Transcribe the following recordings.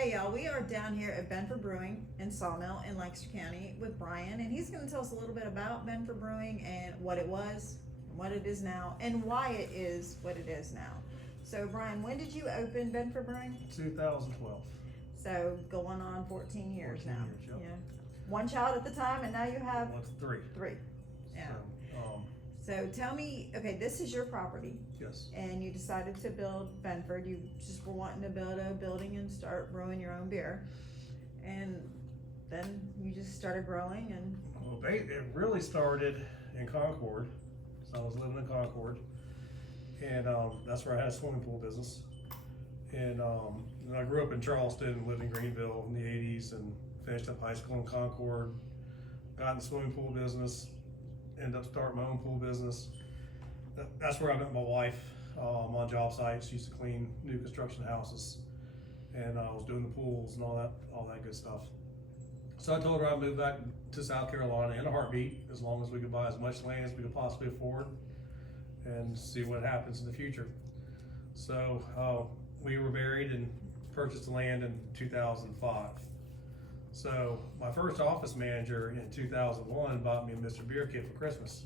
Hey y'all, we are down here at Benford Brewing in Sawmill in Lancaster County with Bryan, and he's going to tell us a little bit about Benford Brewing and what it was, what it is now, and why it is what it is now. So Bryan, when did you open Benford Brewing? 2012. So going on 14 years 14 now. years, yep. Yeah. One child at the time, and now you have Well, it's three. three. Yeah. So, So tell me, okay, this is your property, yes. and you decided to build Benford. You just were wanting to build a building and start brewing your own beer, and then you just started growing. And Well, it really started in Concord. So I was living in Concord, and that's where I had a swimming pool business. And I grew up in Charleston, lived in Greenville in the 80s, and finished up high school in Concord. Got in the swimming pool business. Ended up starting my own pool business. That's where I met my wife on job sites. She used to clean new construction houses, and I was doing the pools and all that good stuff. So I told her I'd move back to South Carolina in a heartbeat, as long as we could buy as much land as we could possibly afford, and see what happens in the future. So we were married and purchased the land in 2005. So my first office manager in 2001 bought me a Mr. Beer kit for Christmas,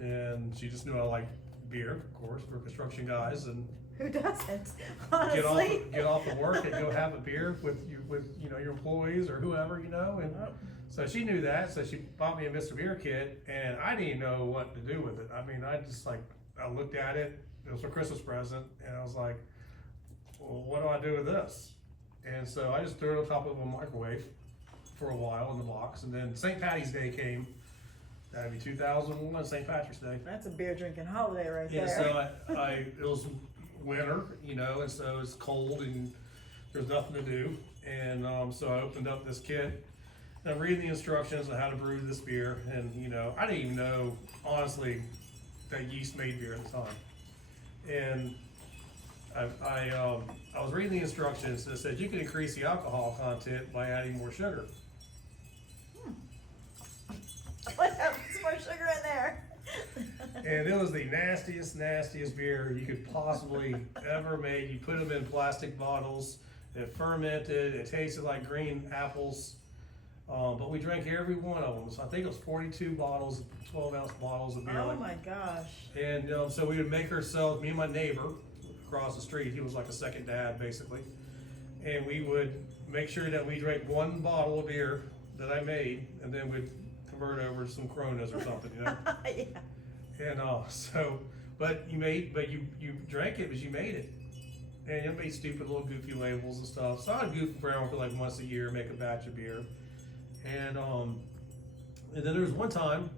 and she just knew I liked beer, of course. We're construction guys, and who doesn't? Honestly, get off of work and go have a beer with your employees or whoever, and so she knew that. So she bought me a Mr. Beer kit, and I didn't know what to do with it. I mean, I looked at it. It was a Christmas present, and I was like, well, what do I do with this? And so I just threw it on top of a microwave for a while in the box, and then St. Patty's Day came. That'd be 2001, St. Patrick's Day. that's a beer drinking holiday right Yeah, there. so it was winter, and so it's cold and there's nothing to do. And so I opened up this kit and I'm reading the instructions on how to brew this beer. And I didn't even know, honestly, that yeast made beer at the time. And I was reading the instructions, and it said you can increase the alcohol content by adding more sugar. What happens to more sugar in there? And it was the nastiest beer you could possibly ever make. You put them in plastic bottles, it fermented, it tasted like green apples. But we drank every one of them. So I think it was 42 bottles, 12-ounce bottles of beer. Oh my gosh. And so we would make ourselves, me and my neighbor across the street, he was like a second dad basically. And we would make sure that we drank one bottle of beer that I made, and then we'd convert over to some Coronas or something, Yeah. And but you drank it because you made it, and you made stupid little goofy labels and stuff. So I'd goof around for like once a year, make a batch of beer, and then there was one time,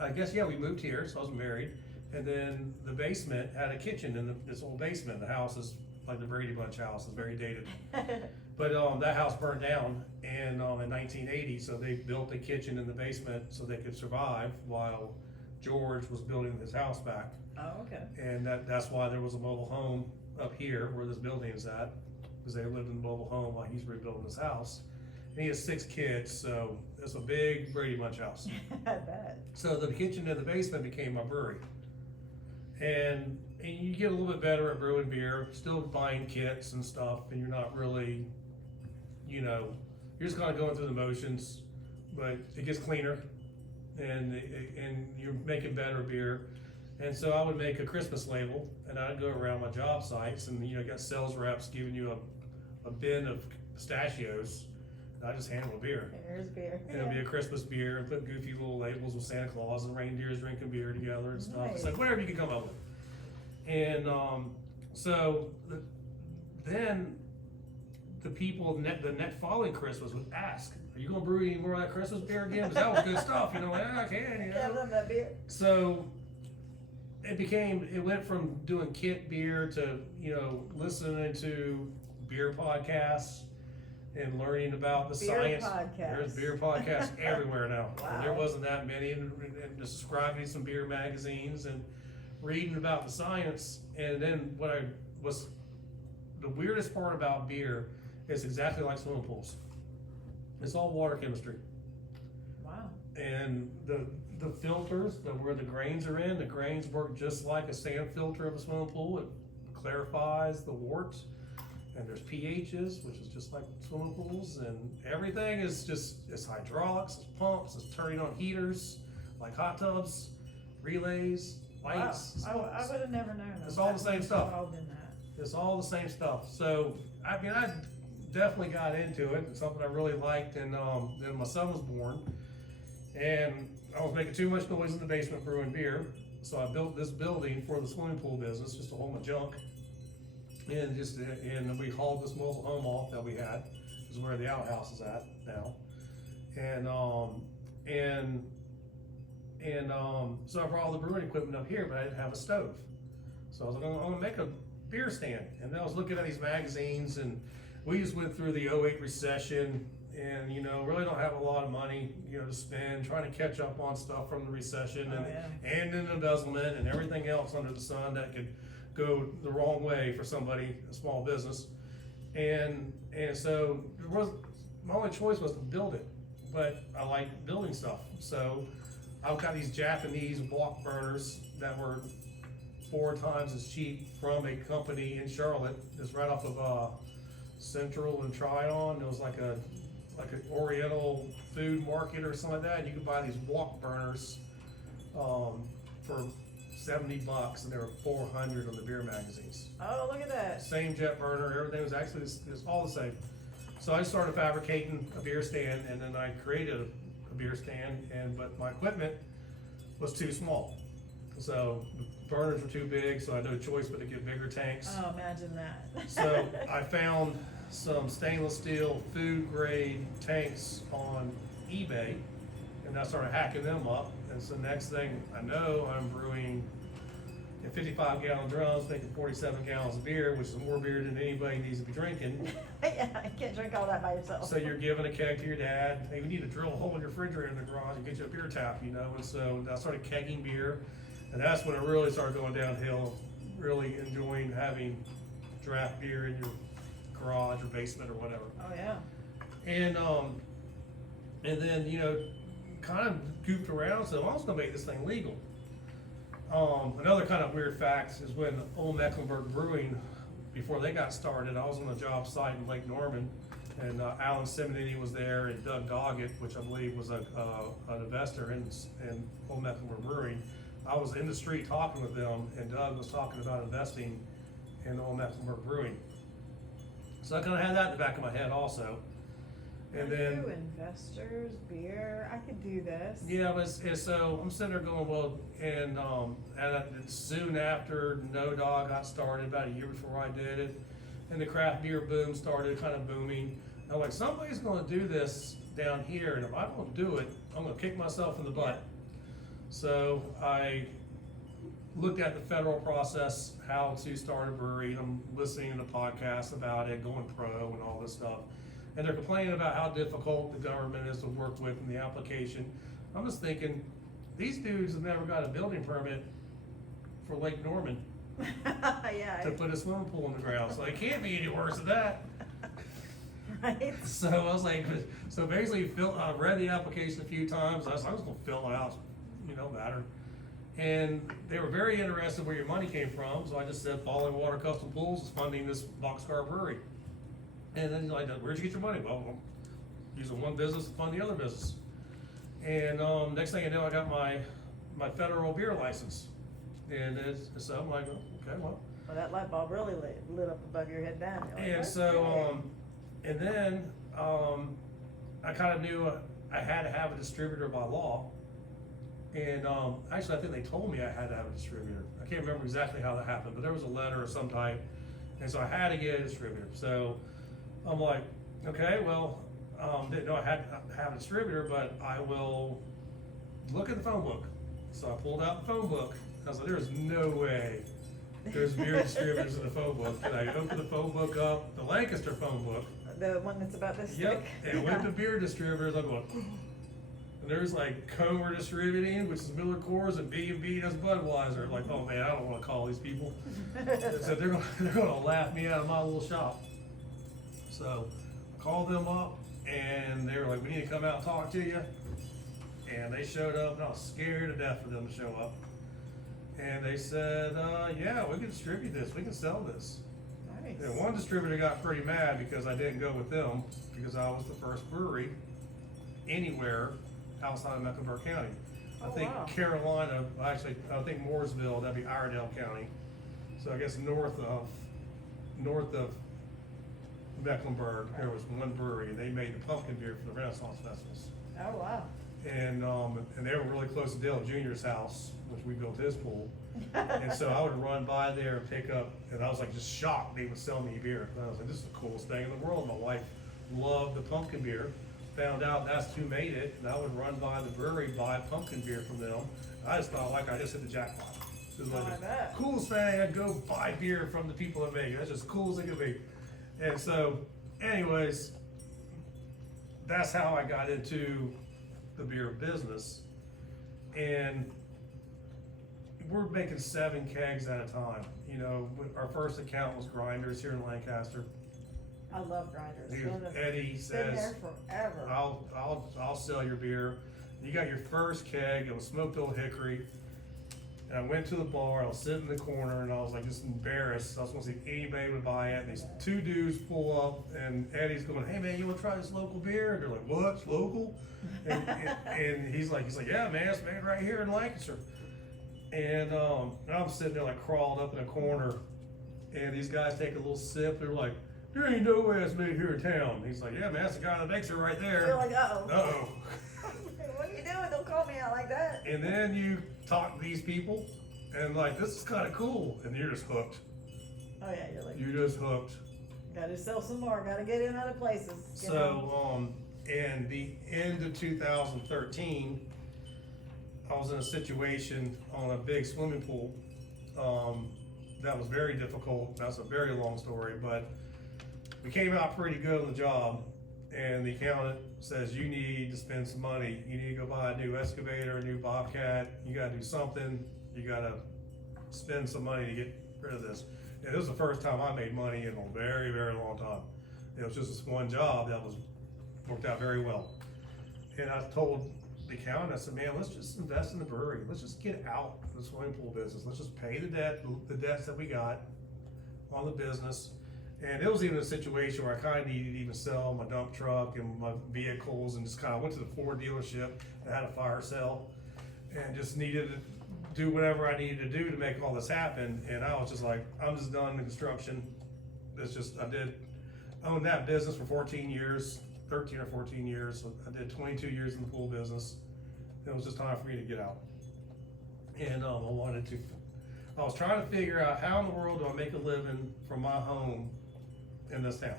I guess we moved here, so I was married, and then the basement had a kitchen in this old basement. The house is like the Brady Bunch house, is very dated. But that house burned down in 1980, so they built a kitchen in the basement so they could survive while George was building his house back. Oh, okay. And that's why there was a mobile home up here where this building is at, because they lived in the mobile home while he's rebuilding his house. And he has 6 kids, so it's a big Brady Bunch house. I bet. So the kitchen in the basement became my brewery. And you get a little bit better at brewing beer, still buying kits and stuff, and you're not really, you're just kind of going through the motions, but it gets cleaner, and you're making better beer. And so I would make a Christmas label, and I'd go around my job sites, and I got sales reps giving you a bin of pistachios, and I just hand them a beer. Here's beer. And it'll be a Christmas beer, and put goofy little labels with Santa Claus and reindeers drinking beer together and stuff. Nice. It's like whatever you can come up with. And then the people the next following Christmas would ask, "Are you gonna brew any more of that Christmas beer again? Because that was good stuff." Yeah, I can. Give them that beer. So it went from doing kit beer to listening to beer podcasts and learning about the Beer science. podcasts. There's beer podcasts everywhere now. Wow. There wasn't that many, and just subscribing to some beer magazines and reading about the science. And then the weirdest part about beer is exactly like swimming pools. It's all water chemistry. Wow. And the filters, where the grains are in, the grains work just like a sand filter of a swimming pool. It clarifies the warts. and there's PHs, which is just like swimming pools, and everything is just, it's hydraulics, it's pumps, it's turning on heaters, like hot tubs, relays, lights. Wow. I would have never known that. It's all the same stuff. Involved in that. It's all the same stuff. So, I mean, I definitely got into it. It's something I really liked, and then my son was born, and I was making too much noise in the basement brewing beer. So I built this building for the swimming pool business, just to hold my junk. And we hauled this mobile home off that we had. This is where the outhouse is at now. So I brought all the brewing equipment up here, but I didn't have a stove. So I was like, I'm gonna make a beer stand. And then I was looking at these magazines, and we just went through the '08 recession, and really don't have a lot of money, to spend, trying to catch up on stuff from the recession, and an embezzlement and everything else under the sun that could go the wrong way for somebody, a small business. And so my only choice was to build it, but I like building stuff. So I've got these Japanese walk burners that were 4 times as cheap from a company in Charlotte. It's right off of Central and Tryon. It was like an Oriental food market or something like that. And you could buy these walk burners for $70, and there were 400 on the beer magazines. Oh, look at that. Same jet burner, everything was actually, it's all the same. So I started fabricating a beer stand, and then I created a beer stand, but my equipment was too small. So the burners were too big, so I had no choice but to get bigger tanks. Oh, imagine that. So I found some stainless steel food grade tanks on eBay, and I started hacking them up. And so next thing I know, I'm brewing in 55-gallon drums, making 47 gallons of beer, which is more beer than anybody needs to be drinking. Yeah, you can't drink all that by yourself. So you're giving a keg to your dad. Hey, we need to drill a hole in your refrigerator in the garage and get you a beer tap, And so I started kegging beer, and that's when it really started going downhill. Really enjoying having draft beer in your garage or basement or whatever. Oh yeah. And then kind of goofed around, so I was gonna make this thing legal. Another kind of weird fact is when Old Mecklenburg Brewing, before they got started, I was on a job site in Lake Norman, and Alan Simonini was there, and Doug Doggett, which I believe was an investor in Old Mecklenburg Brewing. I was in the street talking with them, and Doug was talking about investing in Old Mecklenburg Brewing. So I kind of had that in the back of my head also. And then investors, beer, I could do this. Yeah, so I'm sitting there going, well, and soon after No Dog got started, about a year before I did it, and the craft beer boom started kind of booming. I'm like, somebody's going to do this down here, and if I don't do it, I'm going to kick myself in the butt. So I looked at the federal process, how to start a brewery. I'm listening to podcasts about it, going pro and all this stuff. And they're complaining about how difficult the government is to work with in the application. I'm just thinking, these dudes have never got a building permit for Lake Norman to put a swimming pool in the ground, so it can't be any worse than that. Right. So I was like, so basically, I read the application a few times. I was gonna fill it out, matter. And they were very interested where your money came from, so I just said, Falling Water Custom Pools is funding this boxcar brewery. And then he's like, where'd you get your money? Well, I'm using one business to fund the other business. And next thing I know, I got my federal beer license. And so I'm like, okay, well. Well, that light bulb really lit up above your head down. Like, and so, and then I kind of knew I had to have a distributor by law. And actually, I think they told me I had to have a distributor. I can't remember exactly how that happened, but there was a letter of some type. And so I had to get a distributor. So I'm like, okay, well, didn't know I had to have a distributor, but I will look at the phone book. So I pulled out the phone book. I was like, there's no way there's beer distributors in the phone book. And I opened the phone book up, the Lancaster phone book. The one that's about this Yep, thick. and went to beer distributors. I'm going, and there's like Comer Distributing, which is Miller Coors, and B&B does Budweiser. Like, oh man, I don't want to call these people. So they're gonna laugh me out of my little shop. So I called them up, and they were like, we need to come out and talk to you. And they showed up, and I was scared to death for them to show up. And they said, yeah, we can distribute this, we can sell this. Nice. And one distributor got pretty mad because I didn't go with them, because I was the first brewery anywhere outside of Mecklenburg County. I Oh, think wow. Carolina, actually, I think Mooresville, that'd be Iredell County. So I guess north of Mecklenburg, there was one brewery, and they made the pumpkin beer for the Renaissance festivals. Oh, wow. And they were really close to Dale Jr.'s house, which we built his pool. And so I would run by there and pick up, and I was like just shocked they would sell me beer. And I was like, this is the coolest thing in the world. My wife loved the pumpkin beer. Found out that's who made it, and I would run by the brewery, buy pumpkin beer from them. I just felt like I just hit the jackpot. It was Oh, I like the bet. coolest thing. I'd go buy beer from the people that make it. That's just cool as it could be. And so, anyways, that's how I got into the beer business. And we're making 7 kegs at a time. You know, our first account was Grinders here in Lancaster. I love grinders. Eddie Been says, there forever. I'll sell your beer. You got your first keg, it was smoked old hickory. And I went to the bar, I was sitting in the corner, and I was like just embarrassed. I was gonna see if anybody would buy it. And these 2 dudes pull up, and Eddie's going, hey man, you wanna try this local beer? And they're like, what, it's local? And he's like, yeah man, it's made right here in Lancaster. And I'm sitting there like crawled up in a corner, and these guys take a little sip, they're like, there ain't no way it's made here in town. He's like, yeah man, that's the guy that makes it right there. You're like, uh-oh. Uh-oh. What are you doing? Don't call me out like that. And then you talk to these people, and like, this is kind of cool, and you're just hooked. Oh yeah, you're like, You're just hooked. gotta sell some more, gotta get in other places. you know? So, in the end of 2013, I was in a situation on a big swimming pool, that was very difficult. That's a very long story, but we came out pretty good on the job, and the accountant says, you need to spend some money. You need to go buy a new excavator, a new Bobcat. You gotta do something. You gotta spend some money to get rid of this. And it was the first time I made money in a very, very long time. It was just this one job that worked out very well. And I told the accountant, I said, man, let's just invest in the brewery. Let's just get out of the swimming pool business. Let's just pay the debts that we got on the business. And it was even a situation where I kind of needed to even sell my dump truck and my vehicles, and just kind of went to the Ford dealership that had a fire sale, and just needed to do whatever I needed to do to make all this happen. And I was just like, I'm just done in construction. It's just, I owned that business for 14 years, 13 or 14 years. So I did 22 years in the pool business. It was just time for me to get out. And I was trying to figure out how in the world do I make a living from my home in this town.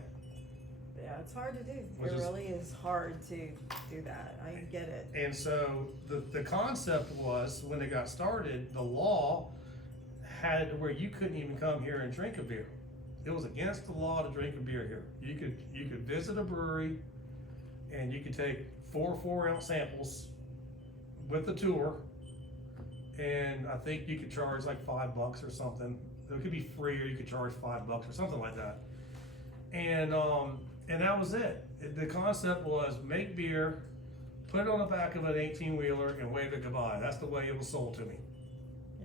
Yeah, it's hard to do. Which It is- really is hard to do that. I get it. And so the concept was, when it got started, the law had it to where you couldn't even come here and drink a beer. It was against the law to drink a beer here. You could visit a brewery, and you could take 4 4-ounce samples with the tour, and I think you could charge like $5 or something. It could be free, or you could charge $5 or something like that. And that was it. The concept was make beer, put it on the back of an 18-wheeler, and wave it goodbye. That's the way it was sold to me.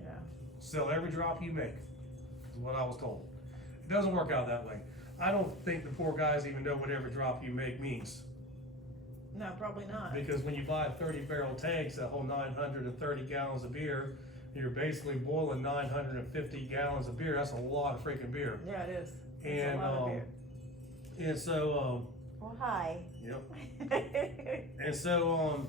Yeah. Sell every drop you make, is what I was told. It doesn't work out that way. I don't think the poor guys even know what every drop you make means. No, probably not. Because when you buy 30-barrel tanks that hold 930 gallons of beer, you're basically boiling 950 gallons of beer. That's a lot of freaking beer. Yeah, it is. It's a lot of beer. And so, Well, hi. yep. And so,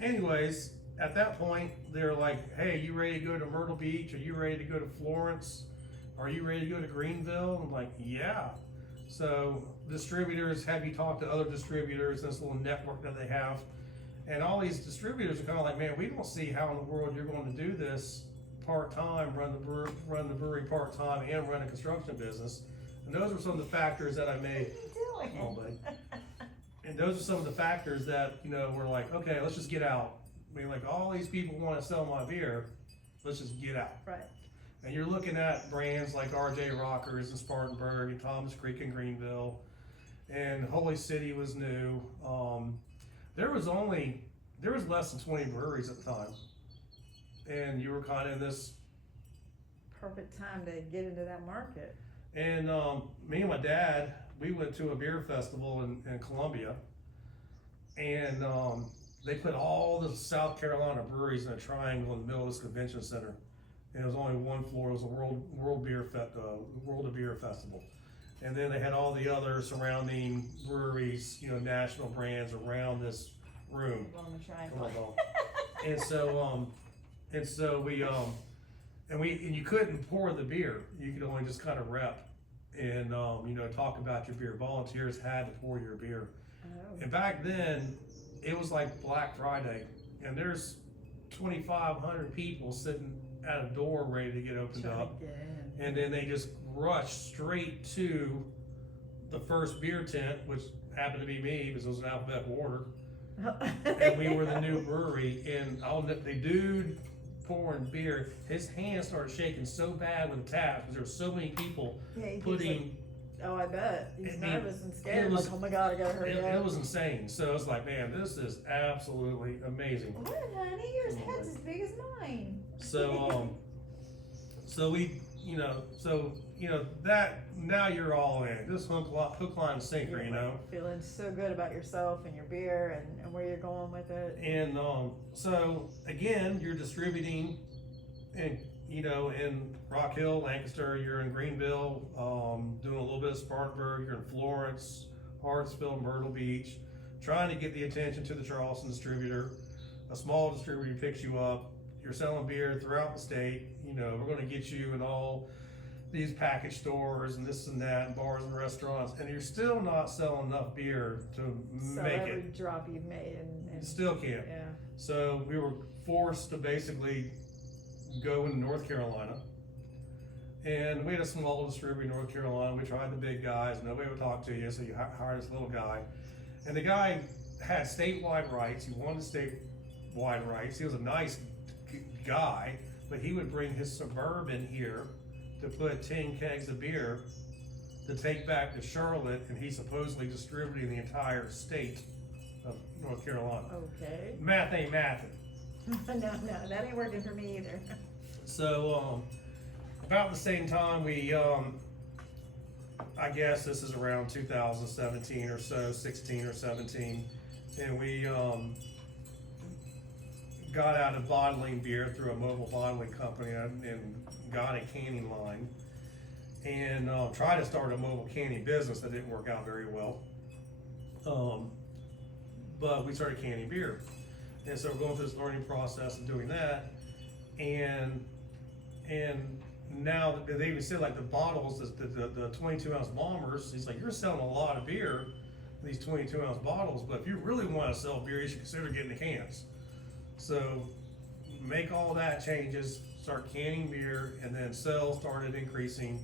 anyways, at that point, they're like, hey, you ready to go to Myrtle Beach? Are you ready to go to Florence? Are you ready to go to Greenville? I'm like, yeah. So distributors, have you talked to other distributors, this little network that they have? And all these distributors are kind of like, man, we don't see how in the world you're going to do this part-time, run the brewery part-time, and run a construction business. And those were some of the factors that I made. What are you doing? Oh, buddy. And those are some of the factors that, we're like, okay, let's just get out. I mean, like, all these people want to sell my beer, let's just get out. Right. And you're looking at brands like RJ Rockers in Spartanburg and Thomas Creek in Greenville, and Holy City was new. There was less than 20 breweries at the time, and you were kind of in this. Perfect time to get into that market. And me and my dad, we went to a beer festival in Columbia, and they put all the South Carolina breweries in a triangle in the middle of this convention center. And it was only one floor. It was a World of Beer Festival. And then they had all the other surrounding breweries, you know, national brands around this room. On the triangle. And so we you couldn't pour the beer. You could only just kind of rep and you know, talk about your beer. Volunteers had to pour your beer. Oh. And back then, it was like Black Friday, and there's 2,500 people sitting at a door ready to get opened up, and then they just rushed straight to the first beer tent, which happened to be me because it was in alphabetical order, and we were the new brewery. And the dude pouring beer, his hands started shaking so bad with the tap because there were so many people putting. Oh, I bet. He's nervous and it scared. was- Like, oh my God, I gotta hurry up. It was insane. So it's like, man, this is absolutely amazing. What, honey? Your head's as big as mine. So we, you know, that now you're all in. This hook, line, sinker, you know. Feeling so good about yourself and your beer and where you're going with it. And so again, you're distributing, and you know, in Rock Hill, Lancaster, you're in Greenville, doing a little bit of Spartanburg, you're in Florence, Hartsville, Myrtle Beach, trying to get the attention to the Charleston distributor. A small distributor picks you up. You're selling beer throughout the state. You know, we're going to get you in all these package stores and this and that, and bars and restaurants, and you're still not selling enough beer to Sell make every it. drop you've made and Still can't. yeah. So we were forced to basically go in North Carolina, and we had a small distributor in North Carolina. We tried the big guys, nobody would talk to you, so you hire this little guy, and the guy had statewide rights. He wanted statewide rights. He was a nice guy, but he would bring his Suburban here to put 10 kegs of beer to take back to Charlotte, and he's supposedly distributing the entire state of North Carolina. Okay. Math ain't mathin'. No, that ain't working for me either. So, about the same time, we, I guess this is around 2017 or so, 16 or 17, and we, got out of bottling beer through a mobile bottling company and got a canning line, and, tried to start a mobile canning business. That didn't work out very well. But we started canning beer. And so we're going through this learning process of doing that, and now they even said, like, the bottles, the 22-ounce bombers. He's like, you're selling a lot of beer, these 22-ounce bottles, but if you really want to sell beer, you should consider getting the cans. So make all that changes, start canning beer, and then sales started increasing.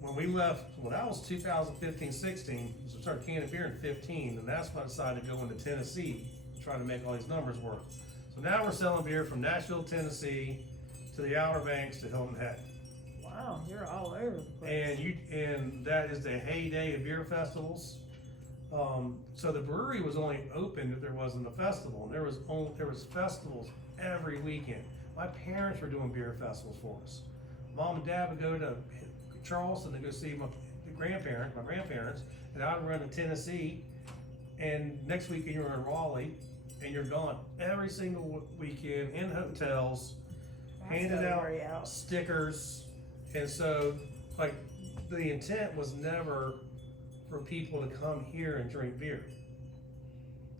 When we left, well, that was 2015-16, so we started canning beer in 15, and that's when I decided to go into Tennessee, trying to make all these numbers work. So now we're selling beer from Nashville, Tennessee, to the Outer Banks to Hilton Head. Wow, you're all over the place. And that is the heyday of beer festivals. So the brewery was only open if there wasn't a festival, and there was festivals every weekend. My parents were doing beer festivals for us. Mom and Dad would go to Charleston to go see my grandparents, and I would run to Tennessee, and next weekend you're in Raleigh, and you're gone every single weekend in hotels, handing out stickers. And so, like, the intent was never for people to come here and drink beer.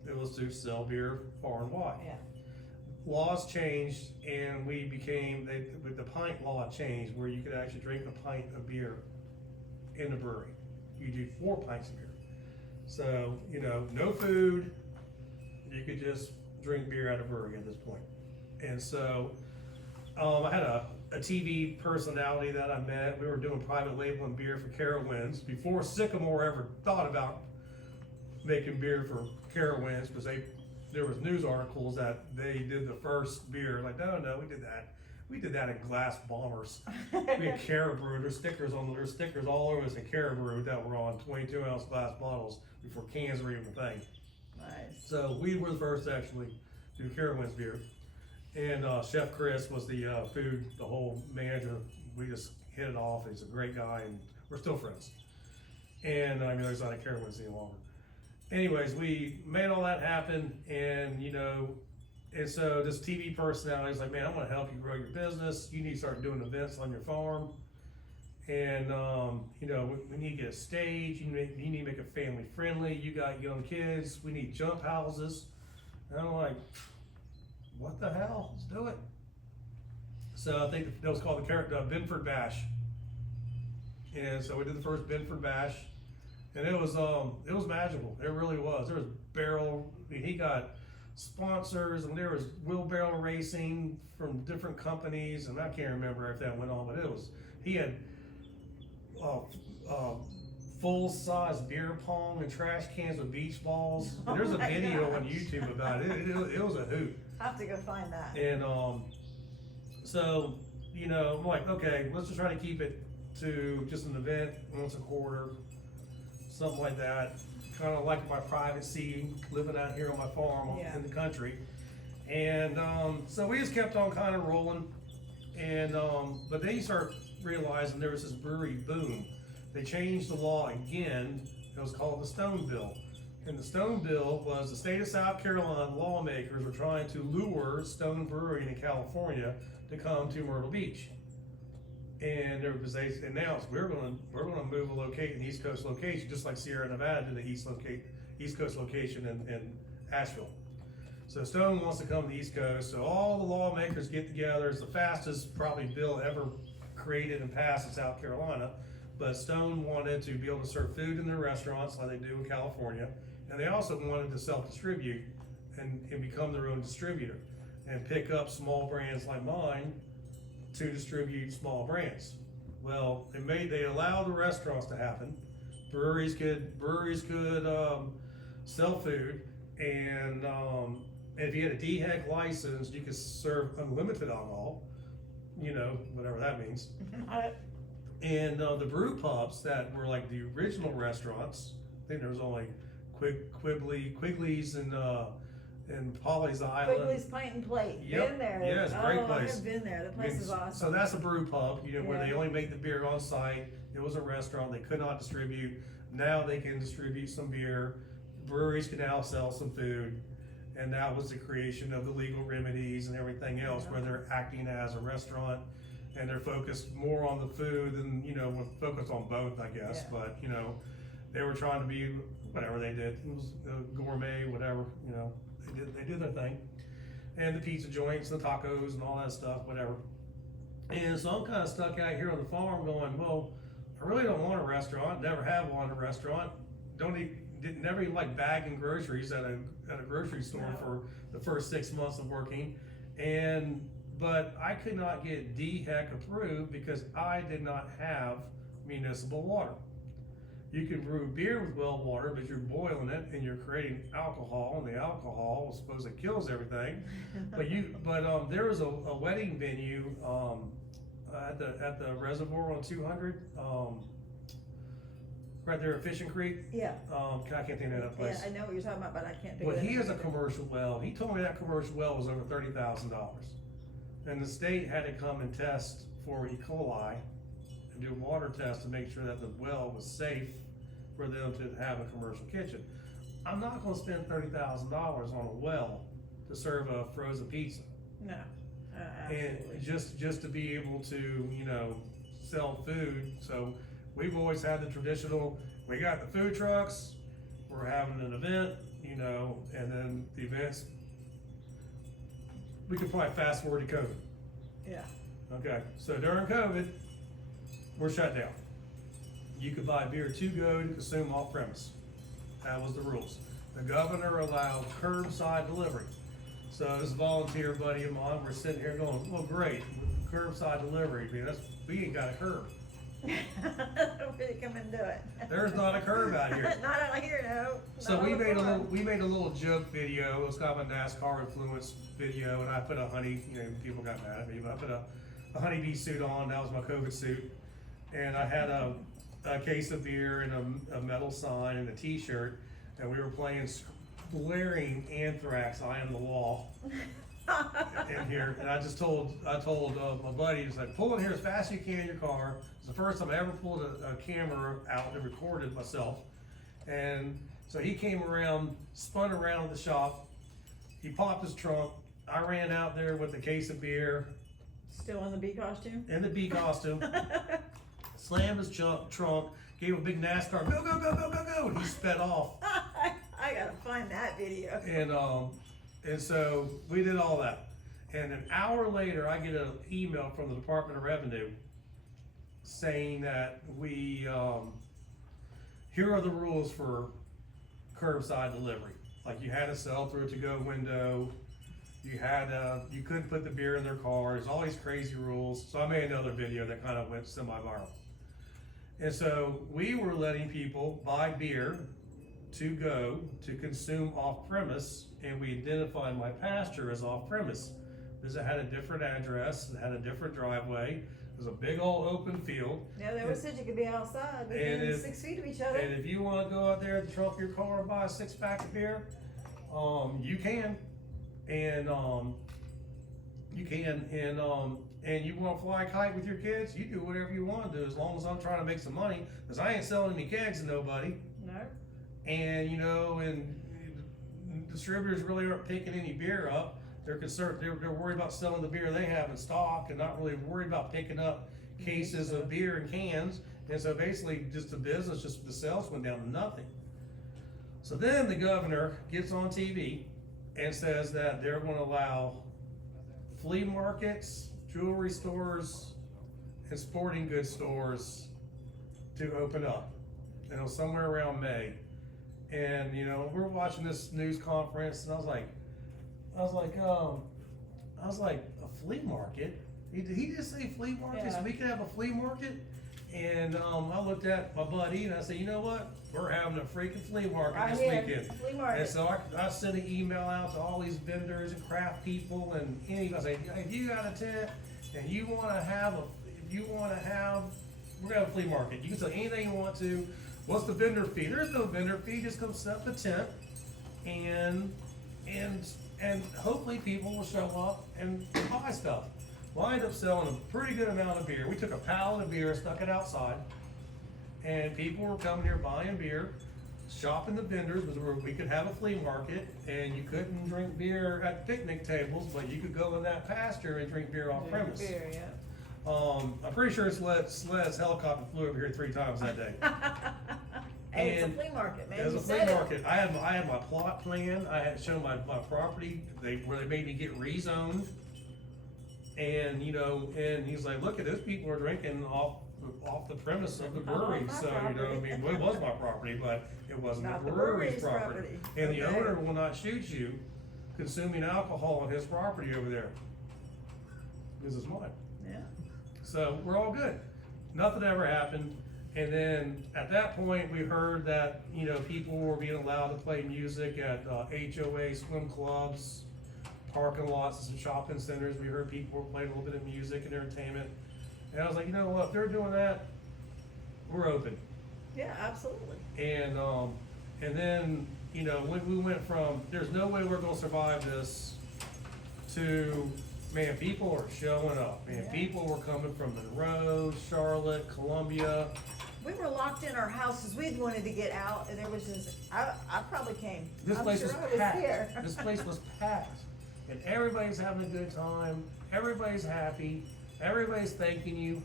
It was to sell beer far and wide. Yeah. Laws changed, and with the pint law changed, where you could actually drink a pint of beer in the brewery. You do 4 pints of beer. So, you know, no food. You could just drink beer at a brewery at this point. And so, I had a TV personality that I met. We were doing private labeling beer for Carowinds before Sycamore ever thought about making beer for Carowinds, because there was news articles that they did the first beer. Like, no, we did that. We did that in glass bombers. We had Caribou. There's stickers all over us in Caribou that were on 22-ounce glass bottles before cans were even a thing. Nice. So we were the first to actually do Carowinds beer. And Chef Chris was the whole manager. hit it off. He's a great guy, and we're still friends. And I realized I don't care what it's any longer. Anyways, we made all that happen, and and so this TV personality is like, man, I'm gonna help you grow your business. You need to start doing events on your farm. And we need to get a stage. You need to make it family friendly. You got young kids. We need jump houses. And I'm like, what the hell? Let's do it. So I think that was called the Benford Bash. And so we did the first Benford Bash, and it was magical. It really was. There was he got sponsors, and there was wheelbarrow racing from different companies, and I can't remember if that went on, but he had full-size beer pong and trash cans with beach balls. And there's a video on YouTube about it. It was a hoot. I have to go find that. And so I'm like, okay, let's just try to keep it to just an event once a quarter, something like that. Kind of like my private seating, living out here on my farm in the country. And so we just kept on kind of rolling. And but then you start realizing there was this brewery boom. They changed the law again. It was called the Stone Bill. And the Stone Bill was the state of South Carolina lawmakers were trying to lure Stone Brewing in California to come to Myrtle Beach. And they announced we're going to move an East Coast location, just like Sierra Nevada did the East Coast location in Asheville. So Stone wants to come to the East Coast. So all the lawmakers get together. It's the fastest probably bill ever created and passed in South Carolina. But Stone wanted to be able to serve food in their restaurants like they do in California. And they also wanted to self-distribute and become their own distributor and pick up small brands like mine to distribute small brands. Well, they allowed the restaurants to happen. Breweries could sell food, and if you had a DHEC license, you could serve unlimited alcohol, whatever that means. And the brew pubs that were like the original restaurants, I think there was only Quigley's and Polly's Island. Quigley's Pint and Plate. Yep. Been there. Yeah, it's a great place. I've been there. The place is awesome. So that's a brew pub, where they only make the beer on site. It was a restaurant. They could not distribute. Now they can distribute some beer. Breweries can now sell some food. And that was the creation of the legal remedies and everything else, where they're acting as a restaurant and they're focused more on the food than, focused on both, I guess. Yeah. But, they were trying to be whatever they did. It was gourmet, whatever, they did their thing. And the pizza joints, the tacos and all that stuff, whatever. And so I'm kind of stuck out here on the farm going, well, I really don't want a restaurant, never have wanted a restaurant. Never even like bagging groceries at a grocery store for the first 6 months of working. But I could not get DHEC approved because I did not have municipal water. You can brew beer with well water, but you're boiling it and you're creating alcohol, and the alcohol is supposed to kills everything. But there was a wedding venue at the reservoir on 200, right there at Fishing Creek. Yeah. I can't think of that place. Yeah, I know what you're talking about, but I can't think Well, of it. he has a commercial well. He told me that commercial well was over $30,000, and the state had to come and test for E. coli and do a water test to make sure that the well was safe for them to have a commercial kitchen. I'm not going to spend $30,000 on a well to serve a frozen pizza. No. And Absolutely. just to be able to sell food. So we've always had the traditional, we got the food trucks, we're having an event, and then the events, we could probably fast forward to COVID. Yeah. Okay, so during COVID, we're shut down. You could buy beer to go to consume off premise. That was the rules. The governor allowed curbside delivery. So this volunteer buddy of mine, we're sitting here going, well, great, curbside delivery. We ain't got a curb. Really come and do it. There's not a curb out here. Not out here, no. So Not we on the farm. made a little joke video. It was kind of a NASCAR influence video, and I put a people got mad at me, but I put a honeybee suit on. That was my COVID suit, and I had a case of beer and a metal sign and a T-shirt, and we were playing blaring Anthrax, "I Am the Law," in here, and I told my buddy, he's like, pull in here as fast as you can in your car. It's the first time I ever pulled a camera out and recorded myself. And so he came around, spun around the shop, he popped his trunk, I ran out there with a case of beer. Still in the bee costume? In the bee costume, slammed his trunk, gave him a big NASCAR, go, go, go, go, go, go, and he sped off. I gotta find that video. And so we did all that. And an hour later, I get an email from the Department of Revenue saying that here are the rules for curbside delivery. Like, you had to sell through a to-go window, you couldn't put the beer in their cars, all these crazy rules. So I made another video that kind of went semi-viral. And so we were letting people buy beer to go to consume off premise, and we identified my pasture as off premise because it had a different address, it had a different driveway, it was a big old open field. Yeah, they said you could be outside within 6 feet of each other. And if you want to go out there at the trunk of your car and buy a 6-pack of beer, you can. And and you want to fly a kite with your kids, you do whatever you want to do, as long as I'm trying to make some money, because I ain't selling any kegs to nobody. No. And and distributors really aren't picking any beer up. They're concerned, they're worried about selling the beer they have in stock and not really worried about picking up cases of beer and cans. And so basically just the sales went down to nothing. So then the governor gets on TV and says that they're going to allow flea markets, jewelry stores, and sporting goods stores to open up. And it was somewhere around May. And we're watching this news conference, and I was like, a flea market? Did he just say flea market? Yeah. So we could have a flea market? And I looked at my buddy and I said, you know what? We're having a freaking flea market this weekend. Flea market. And so I sent an email out to all these vendors and craft people and anybody. I say, if you got a tent and you want to have we're gonna have a flea market. You can sell anything you want to. What's the vendor fee? There's no vendor fee. Just come set up the tent, and hopefully people will show up and buy stuff. Well, I ended up selling a pretty good amount of beer. We took a pallet of beer, stuck it outside, and people were coming here buying beer, shopping the vendors, because we could have a flea market, and you couldn't drink beer at picnic tables, but you could go in that pasture and drink beer off premise. Beer, yeah. I'm pretty sure Sled's helicopter flew over here 3 times that day. Hey, it's a flea market, man. It was You a flea said it. market. I had my plot plan. I had shown my property. Where they made me get rezoned. And and he's like, look at those people are drinking off the premise of the brewery. my So property. well, it was my property, but it wasn't Not the the brewery's brewery's property. property. And the Okay. owner will not shoot you consuming alcohol on his property over there. This is mine. Yeah. So we're all good. Nothing ever happened. And then at that point, we heard that, people were being allowed to play music at HOA swim clubs, parking lots, and shopping centers. We heard people were playing a little bit of music and entertainment. And I was like, you know what, if they're doing that, we're open. Yeah, absolutely. And then, we went from, there's no way we're gonna survive this, to, man, people are showing up. Man, Yeah. people were coming from Monroe, Charlotte, Columbia. We were locked in our houses. We'd wanted to get out, and there was just, I probably came. This I'm place sure was I was packed. here. This place was packed. And everybody's having a good time. Everybody's happy. Everybody's thanking you.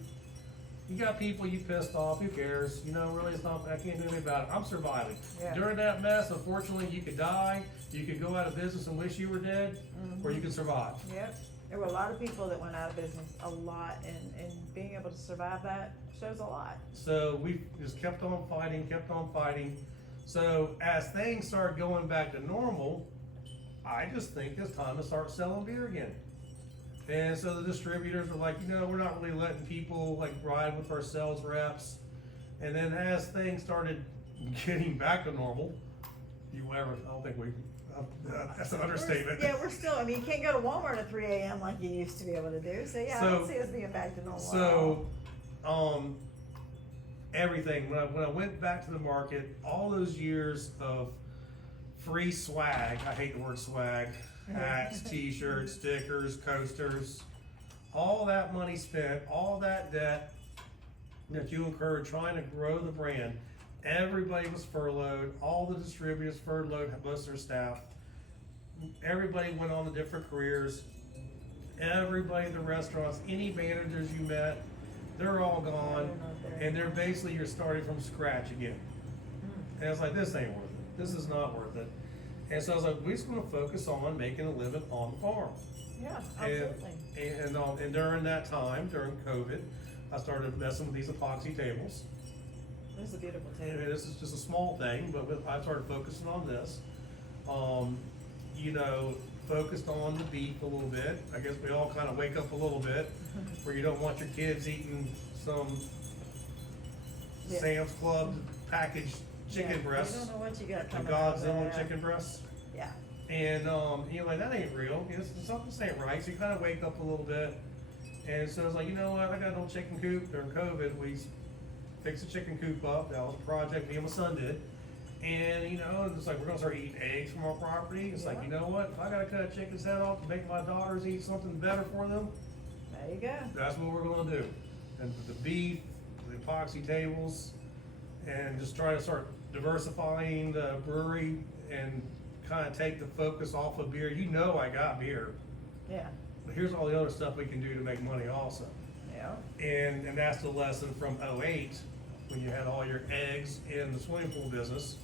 You got people you pissed off. Who cares? Really, it's not. I can't do anything about it. I'm surviving. Yeah. During that mess, unfortunately, you could die. You could go out of business and wish you were dead, or you could survive. Yep. There were a lot of people that went out of business, a lot, and being able to survive that shows a lot. So we just kept on fighting. So as things start going back to normal, I just think it's time to start selling beer again. And so the distributors were like, we're not really letting people ride with our sales reps. And then as things started getting back to normal, I don't think that's an understatement. We're still, you can't go to Walmart at 3 a.m. like you used to be able to do. So yeah, I don't see us being back to normal. So, everything, when I went back to the market, all those years of free swag. I hate the word swag. Hats, t-shirts, stickers, coasters, all that money spent, all that debt that you incurred trying to grow the brand. Everybody was furloughed, all the distributors furloughed most of their staff. Everybody went on to different careers. Everybody at the restaurants, any managers you met, they're all gone. And they're basically, you're starting from scratch again. And it's like, this ain't worth it. This is not worth it. And so I was like, we're just gonna focus on making a living on the farm. Yeah, absolutely. And during that time, during COVID, I started messing with these epoxy tables. This is a beautiful And table. this is just a small thing, but I started focusing on this. You know, focused on the beef a little bit. I guess we all kind of wake up a little bit, where you don't want your kids eating some Yeah. Sam's Club packaged chicken breasts. You don't know what you got The coming out of Godzilla there. chicken breasts. Yeah. And you're like, that ain't real. You know, something's ain't right. So you kind of wake up a little bit. And so it's like, you know what? I got an old chicken coop during COVID. We fixed the chicken coop up. That was a project me and my son did. And you know, it's like we're gonna start eating eggs from our property. It's like, you know what? If I gotta cut a chicken's head off to make my daughters eat something better for them, There you go. that's what we're gonna do. And the beef, the epoxy tables, and just try to start diversifying the brewery and kind of take the focus off of beer. You know, I got beer, Yeah. but here's all the other stuff we can do to make money also. Yeah. And that's the lesson from '08, when you had all your eggs in the swimming pool business.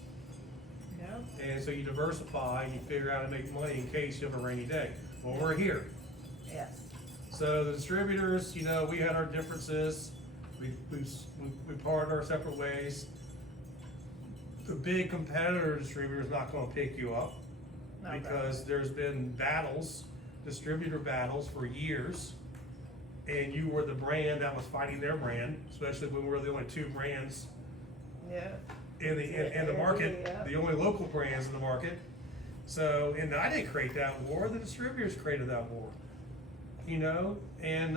Yeah. And so you diversify and you figure out how to make money in case you have a rainy day. Well, we're here. Yes. So the distributors, you know, we had our differences. We parted our separate ways. The big competitor distributor is not gonna pick you up, Okay. because there's been battles, distributor battles for years. And you were the brand that was fighting their brand, especially when we were the only two brands Yeah. in the market, Yeah. the only local brands in the market. So, and I didn't create that war, the distributors created that war. You know, and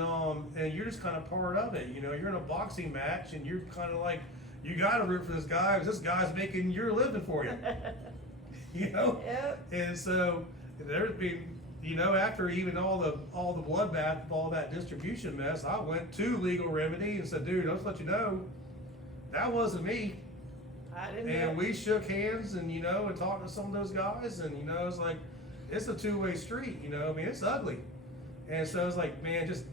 you're just kind of part of it. You know, you're in a boxing match and you're kind of like, you gotta root for this guy, because this guy's making your living for you. You know? Yep. And so there's been, you know, after even all the bloodbath of all that distribution mess, I went to legal remedy and said, dude, I'll just let you know, that wasn't me. I didn't And know. we shook hands and, you know, and talked to some of those guys, and, you know, it's like, it's a two-way street, you know, I mean, it's ugly. And so it's like, man, just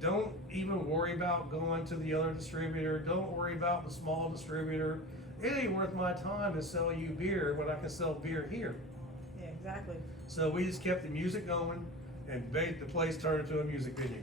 don't even worry about going to the other distributor. Don't worry about the small distributor. It ain't worth my time to sell you beer when I can sell beer here. Yeah, exactly. So we just kept the music going, and the place turned into a music venue.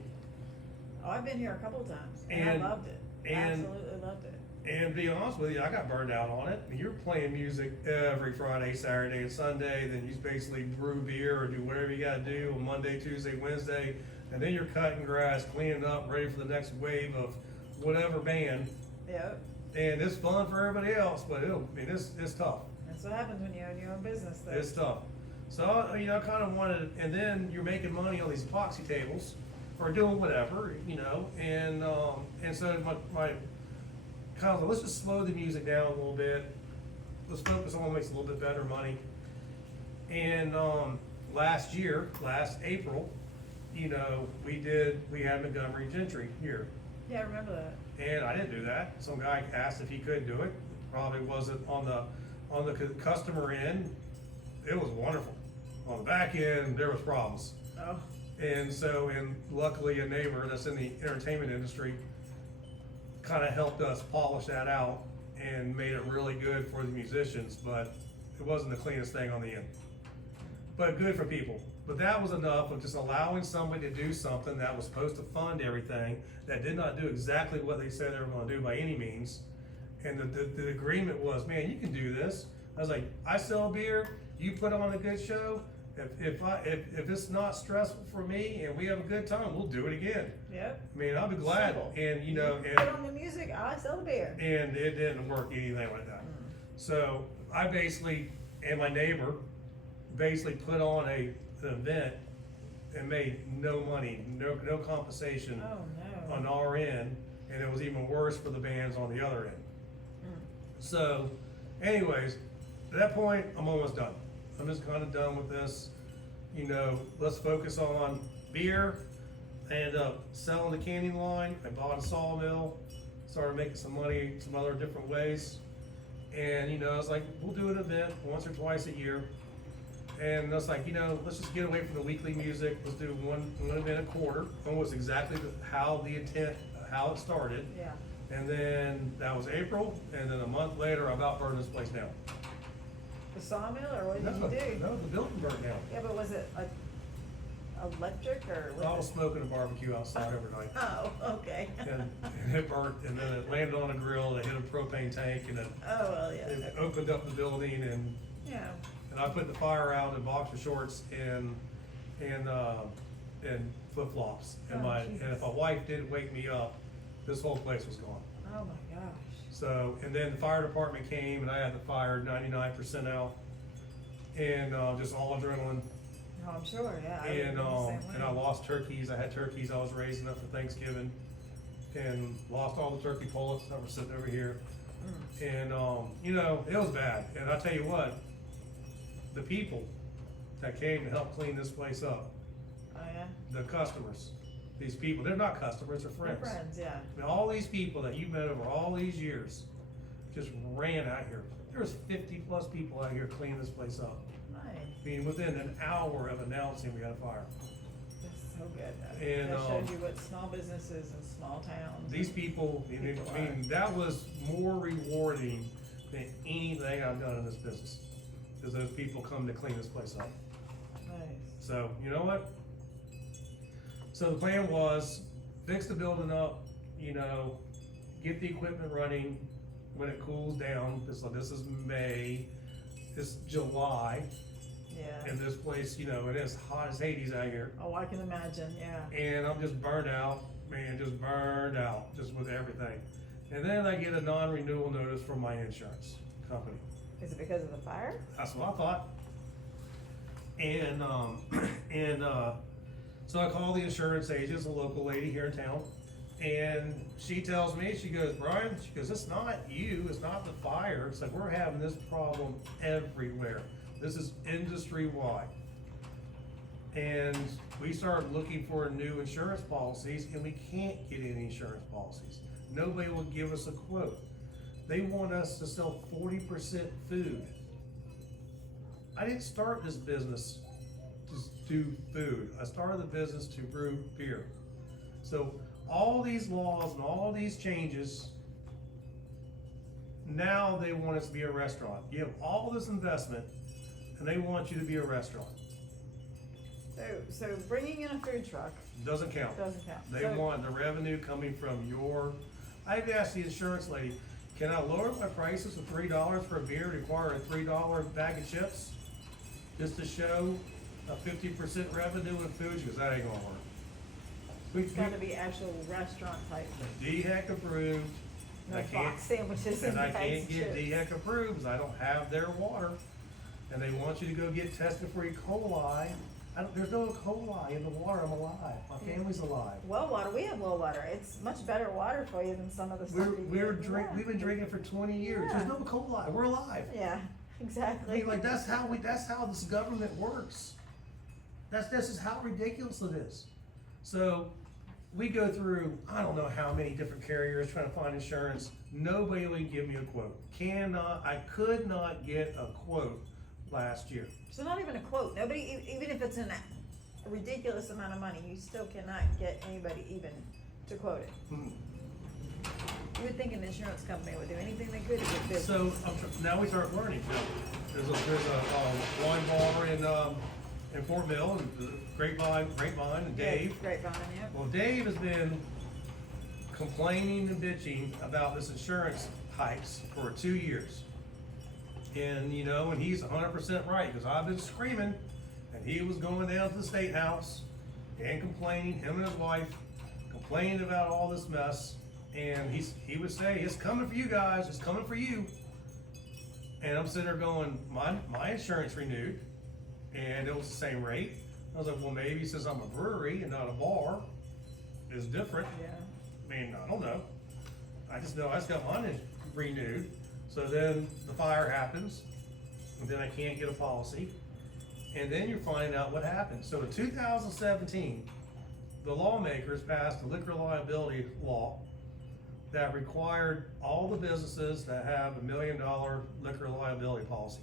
Oh, I've been here a couple of times, and And- I loved it. and- Absolutely loved it. And to be honest with you, I got burned out on it. You're playing music every Friday, Saturday, and Sunday. Then you basically brew beer or do whatever you gotta do on Monday, Tuesday, Wednesday. And then you're cutting grass, cleaning up, ready for the next wave of whatever band. Yep. And it's fun for everybody else, but it's tough. That's what happens when you own your own business, though. It's tough. So, you know, I kind of wanted, and then you're making money on these epoxy tables or doing whatever, you know, and so my kind of like, let's just slow the music down a little bit. Let's focus on what makes a little bit better money. And last April, you know, we had Montgomery Gentry here. Yeah, I remember that. And I didn't do that. Some guy asked if he could do it. Probably wasn't on the customer end. It was wonderful. On the back end, there was problems. Oh, And so, and luckily a neighbor that's in the entertainment industry kind of helped us polish that out and made it really good for the musicians, but it wasn't the cleanest thing on the end. But good for people. But that was enough of just allowing somebody to do something that was supposed to fund everything, that did not do exactly what they said they were gonna do by any means. And the agreement was, man, you can do this. I was like, I sell beer, you put on a good show. If it's not stressful for me and we have a good time, we'll do it again. yep. I mean, I'll be glad. Simple. And you know, Put on the music, I sell the beer. and it didn't work anything like that. So I basically, and my neighbor basically put on an event and made no money, no compensation Oh, no. on our end, and it was even worse for the bands on the other end. So anyways, at that point, I'm almost done. I'm just kind of done with this. You know, let's focus on beer. I ended up selling the canning line. I bought a sawmill, started making some money some other different ways. And, you know, I was like, we'll do an event once or twice a year. And I was like, you know, let's just get away from the weekly music. Let's do one event a quarter. Almost exactly how the intent, how it started. Yeah. And then that was April, and then a month later, I about burned this place down. The sawmill, or what did No, you do? no, the building burned down. Yeah, but was it electric or? I was smoking a barbecue outside overnight. Oh, okay. And it burnt, and then it landed on a grill, it hit a propane tank, and it, Oh, well, yeah. it opened up the building, and Yeah. I put the fire out in boxer shorts and flip flops. And Oh, and if my wife didn't wake me up, this whole place was gone. Oh, my gosh. So, and then the fire department came, and I had the fire 99% out, and just all adrenaline. Oh, I'm sure, yeah. I would've And been the same and I way. lost turkeys. I had turkeys I was raising up for Thanksgiving, and lost all the turkey pullets that were sitting over here. And you know, it was bad. And I tell you what, the people that came to help clean this place up, Oh, yeah? the customers, they're not customers, they're We're friends. friends, yeah. And all these people that you've met over all these years just ran out here. There was 50+ people out here cleaning this place up. Nice. I mean, within an hour of announcing we had a fire. That's so good. And, That shows you what small businesses and small towns. These people, I mean, that was more rewarding than anything I've done in this business. Because those people come to clean this place up. Nice. So, you know what? So the plan was, fix the building up, you know, get the equipment running when it cools down. This is May, it's July, Yeah. and this place, you know, it is hot as Hades out here. Oh, I can imagine, yeah. And I'm just burned out, man, just burned out, just with everything. And then I get a non-renewal notice from my insurance company. Is it because of the fire? That's what I thought. And, so I call the insurance agent, a local lady here in town, and she tells me, she goes, Brian, she goes, it's not you, it's not the fire, it's like, we're having this problem everywhere. This is industry-wide. And we started looking for new insurance policies, and we can't get any insurance policies. Nobody will give us a quote. They want us to sell 40% food. I didn't start this business to do food. I started the business to brew beer. So all these laws and all these changes, now they want us to be a restaurant. You have all this investment, and they want you to be a restaurant. So bringing in a food truck Doesn't count. doesn't count. They So- want the revenue coming from I've asked the insurance lady, can I lower my prices to $3 for a beer, require a $3 bag of chips? Just to show a 50% revenue in food? She goes, that ain't gonna work. It's gotta be actual restaurant type. DHEC approved. No I can't- box sandwiches and And I bags can't of get chips. DHEC approved, because I don't have their water. And they want you to go get tested for E. coli. There's no E. coli in the water, I'm alive, my family's alive. Well water, we have well water. It's much better water for you than some of the stuff. you get. Yeah. We've been drinking for 20 years, there's Yeah. no E. coli, we're alive. Yeah, I exactly. mean, like, that's how this government works. This is how ridiculous it is. So, we go through, I don't know how many different carriers trying to find insurance. Nobody would give me a quote. I could not get a quote last year. So not even a quote. Nobody, even if it's a ridiculous amount of money, you still cannot get anybody even to quote it. Hmm. You would think an insurance company would do anything they could to get business. So, now we start learning. There's a wine bar in Fort Mill, and Grapevine, and Dave. Grapevine, yeah. Well, Dave has been complaining and bitching about this insurance hikes for 2 years. And, you know, and he's 100% right, because I've been screaming, and he was going down to the State House and complaining, him and his wife, complaining about all this mess. And he would say, it's coming for you guys, it's coming for you. And I'm sitting there going, my insurance renewed, and it was the same rate. I was like, well, maybe since I'm a brewery and not a bar, it's different. Yeah. I mean, I don't know. I just know I just got mine renewed. So then the fire happens, and then I can't get a policy. And then you're finding out what happened. So in 2017, the lawmakers passed the Liquor Liability Law that required all the businesses that have $1 million liquor liability policy.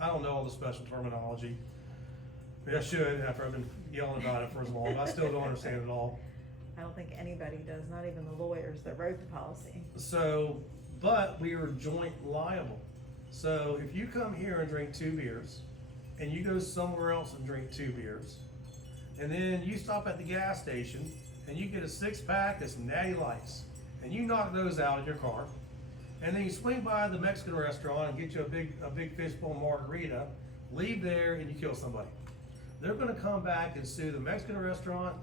I don't know all the special terminology. Maybe I should, after I've been yelling about it for as long, but I still don't understand it all. I don't think anybody does, not even the lawyers that wrote the policy. So, but we are joint liable. So if you come here and drink 2 beers, and you go somewhere else and drink 2 beers, and then you stop at the gas station, and you get a 6-pack of some Natty Lights, and you knock those out in your car, and then you swing by the Mexican restaurant and get you a big fishbowl margarita, leave there, and you kill somebody. They're gonna come back and sue the Mexican restaurant,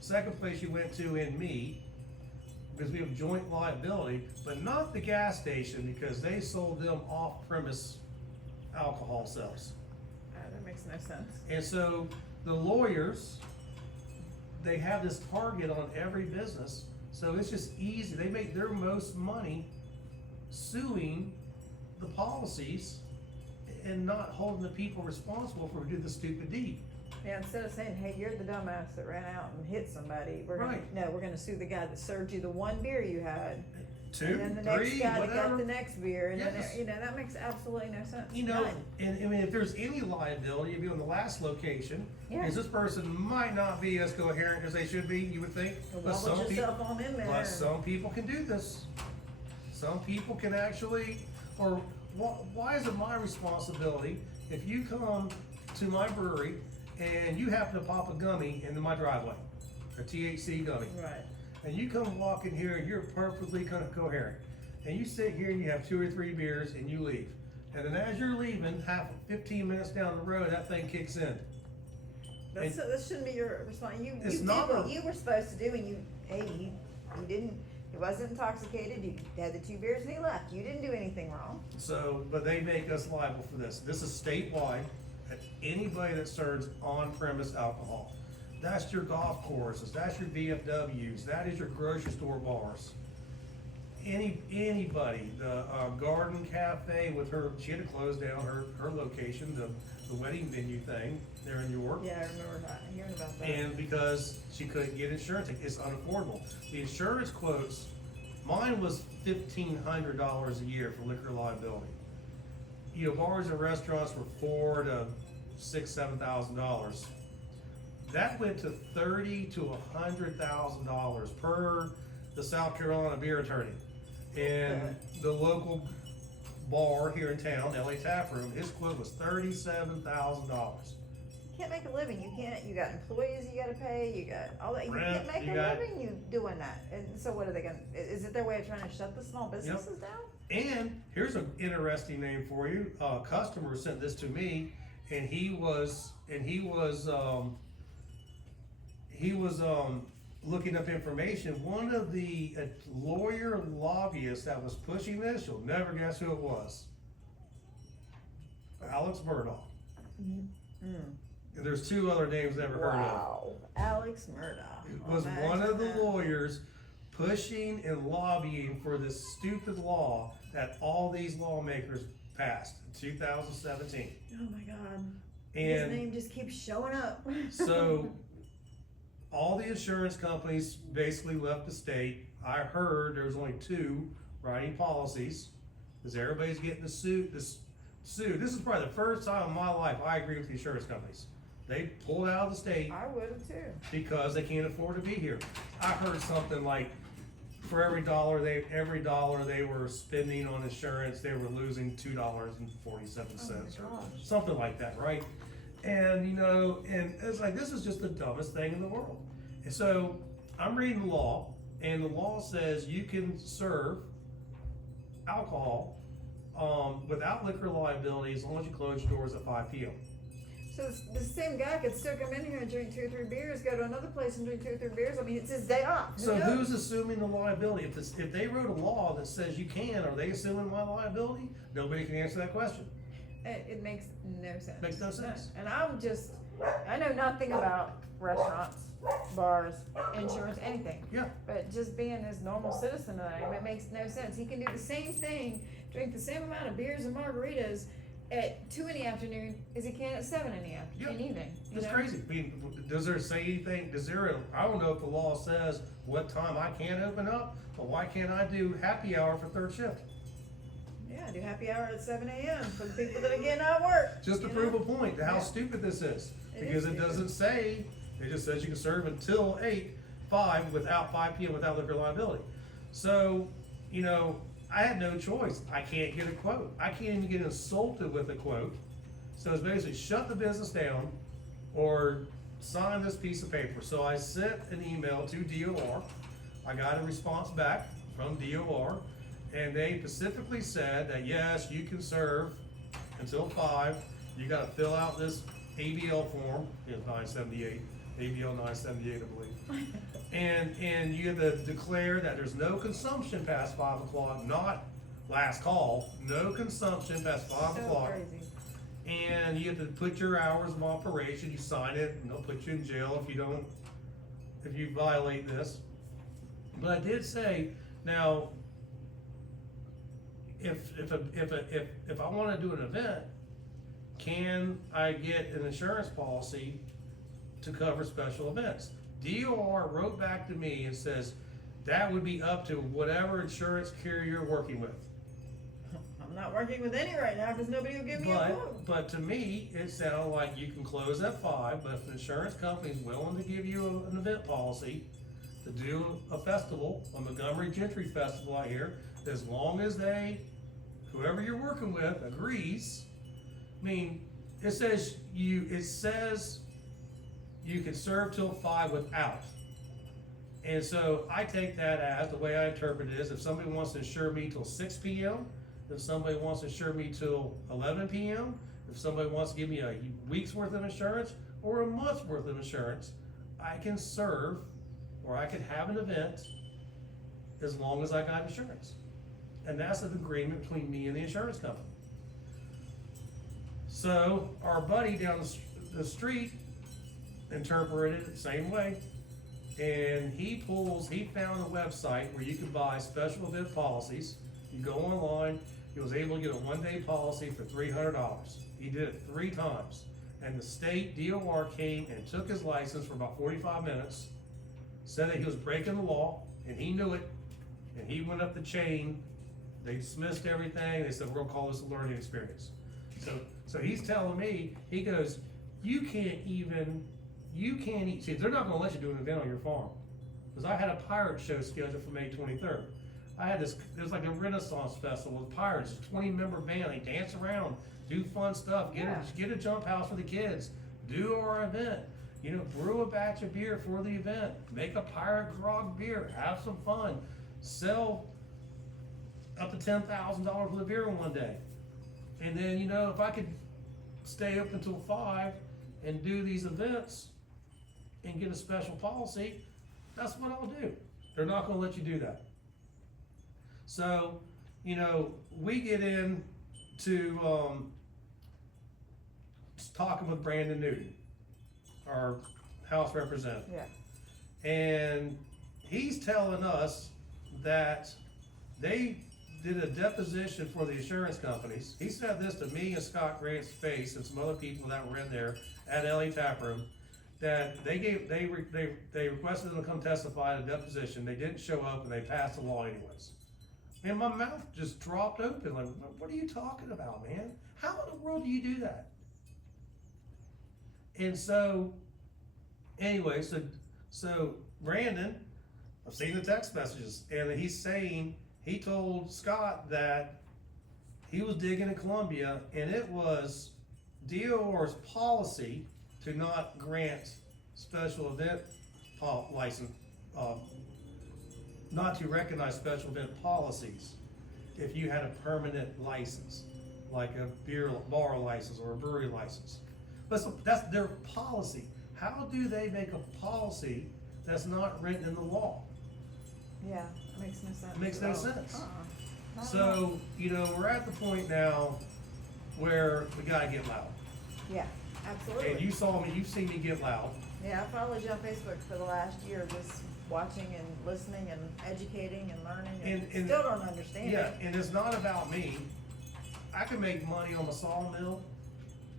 second place you went to, and me, because we have joint liability, but not the gas station, because they sold them off-premise alcohol sales. That makes no sense. And so the lawyers, they have this target on every business, so it's just easy. They make their most money suing the policies and not holding the people responsible for who did the stupid deed. Yeah, instead of saying, hey, you're the dumbass that ran out and hit somebody, we're Right. gonna sue the guy that served you the 1 beer you had. 2, And then the 3, next guy that got whatever. the next beer, and Yes. then, that makes absolutely no sense. You know, None. and I mean, if there's any liability, it'd be on the last location, Yeah. because this person might not be as coherent as they should be, you would think. So But some wobble people, yourself on in there. but some people can do this. Some people can actually, or why is it my responsibility if you come to my brewery and you happen to pop a gummy into my driveway, a THC gummy, Right. and you come walk in here and you're perfectly coherent, and you sit here and you have 2 or 3 beers and you leave, and then as you're leaving, 15 minutes down the road, that thing kicks in. That shouldn't be your response. You It's did not what a- you were supposed to do, and he didn't, he wasn't intoxicated, you had the 2 beers and he left. You didn't do anything wrong. So, but they make us liable for this. This is statewide. Anybody that serves on-premise alcohol. That's your golf courses, that's your VFWs, that is your grocery store bars. Anybody, the Garden Cafe with her, she had to close down her location, the wedding venue thing there in York. Yeah, I remember hearing about that. And because she couldn't get insurance, it's unaffordable. The insurance quotes, mine was $1,500 a year for liquor liability. You know, bars and restaurants were $4,000 to $6,000, $7,000. That went to $30,000 to $100,000 per the South Carolina beer attorney. And the local bar here in town, LA Tap Room, his quote was $37,000. You can't make a living, you got employees you gotta pay, you got all that, you Rent, can't make you a got- living you doing that. And so what are they gonna, is it their way of trying to shut the small businesses down? And here's an interesting name for you. A customer sent this to me, and he was looking up information. One of the lawyer lobbyists that was pushing this, you'll never guess who it was. Alex Murdaugh. Mm. And there's 2 other names never heard of. Wow, Alex Murdaugh. Was Imagine one of the that. lawyers pushing and lobbying for this stupid law that all these lawmakers passed in 2017. Oh my God. His And name just keeps showing up. so all the insurance companies basically left the state. I heard there's only 2 writing policies because everybody's getting the suit. This is probably the first time in my life I agree with the insurance companies. They pulled out of the state I would have too. because they can't afford to be here. I heard something like for every dollar they were spending on insurance, they were losing $2.47 Oh my or gosh. something like that, right? And you know, and it's like this is just the dumbest thing in the world. And so I'm reading the law, and the law says you can serve alcohol without liquor liability as long as you close your doors at 5 p.m. So the same guy could still come in here and drink 2 or 3 beers, go to another place and drink 2 or 3 beers. I mean, it's his day off. Who So knows? who's assuming the liability? If they wrote a law that says you can, are they assuming my liability? Nobody can answer that question. It makes no sense. Makes no sense. And I know nothing about restaurants, bars, insurance, anything. Yeah. But just being this normal citizen of him, it makes no sense. He can do the same thing, drink the same amount of beers and margaritas, at 2 in the afternoon as he can at 7 in the afternoon, evening. You It's know? crazy. I mean, does there say anything, I don't know if the law says what time I can open up, but why can't I do happy hour for third shift? Yeah, do happy hour at 7 a.m. for the people that are getting out of work. Just to you prove know? a point to how Yeah. stupid this is. It Because is it stupid. doesn't say, it just says you can serve until 5 p.m. without liquor liability. So, you know, I had no choice. I can't get a quote. I can't even get insulted with a quote. So it's basically shut the business down or sign this piece of paper. So I sent an email to DOR. I got a response back from DOR, and they specifically said that yes, you can serve until 5. You gotta fill out this ABL form, it's 978, ABL 978, I believe. And you have to declare that there's no consumption past 5 o'clock, not last call, no consumption past 5 So o'clock. crazy. And you have to put your hours of operation, you sign it, and they'll put you in jail if you violate this. But I did say, now, if I wanna do an event, can I get an insurance policy to cover special events? DOR wrote back to me and says, that would be up to whatever insurance carrier you're working with. I'm not working with any right now because nobody will give me a quote. But to me, it sounded like you can close at 5, but if the insurance company's willing to give you an event policy to do a festival, a Montgomery Gentry Festival out here, as long as whoever you're working with agrees. I mean, it says you can serve till 5 without. And so I take that as, the way I interpret it is, if somebody wants to insure me till 6 p.m., if somebody wants to insure me till 11 p.m., if somebody wants to give me a week's worth of insurance or a month's worth of insurance, I can serve, or I can have an event as long as I got insurance. And that's an agreement between me and the insurance company. So our buddy down the street interpreted it the same way. And he found a website where you can buy special event policies. You go online, he was able to get a 1-day policy for $300. He did it 3 times. And the state DOR came and took his license for about 45 minutes, said that he was breaking the law, and he knew it, and he went up the chain. They dismissed everything. They said, we're gonna call this a learning experience. So he's telling me, he goes, you can't see, they're not gonna let you do an event on your farm. Cause I had a pirate show scheduled for May 23rd. It was like a Renaissance festival with pirates, 20-member band, they dance around, do fun stuff, get a jump house for the kids, do our event, brew a batch of beer for the event, make a pirate grog beer, have some fun, sell up to $10,000 for the beer in one day. And then, if I could stay up until 5 and do these events and get a special policy, that's what I'll do. They're not gonna let you do that. So, we get into talking with Brandon Newton, our House representative. Yeah. And he's telling us that they did a deposition for the insurance companies. He said this to me and Scott Grant's face and some other people that were in there at LA Taproom, that they requested them to come testify at a deposition. They didn't show up and they passed the law anyways. And my mouth just dropped open, like, what are you talking about, man? How in the world do you do that? And so, anyway, so Brandon, I've seen the text messages, and he's saying, he told Scott that he was digging in Columbia, and it was DOR's policy to not grant special event license, not to recognize special event policies if you had a permanent license, like a beer bar license or a brewery license. But that's their policy. How do they make a policy that's not written in the law? Yeah, it makes no sense. It makes no sense. Not at all. So, we're at the point now where we gotta get loud. Yeah, absolutely. And you've seen me get loud. Yeah, I followed you on Facebook for the last year, just watching and listening and educating and learning, and And still don't understand Yeah, it. and it's not about me. I can make money on my sawmill.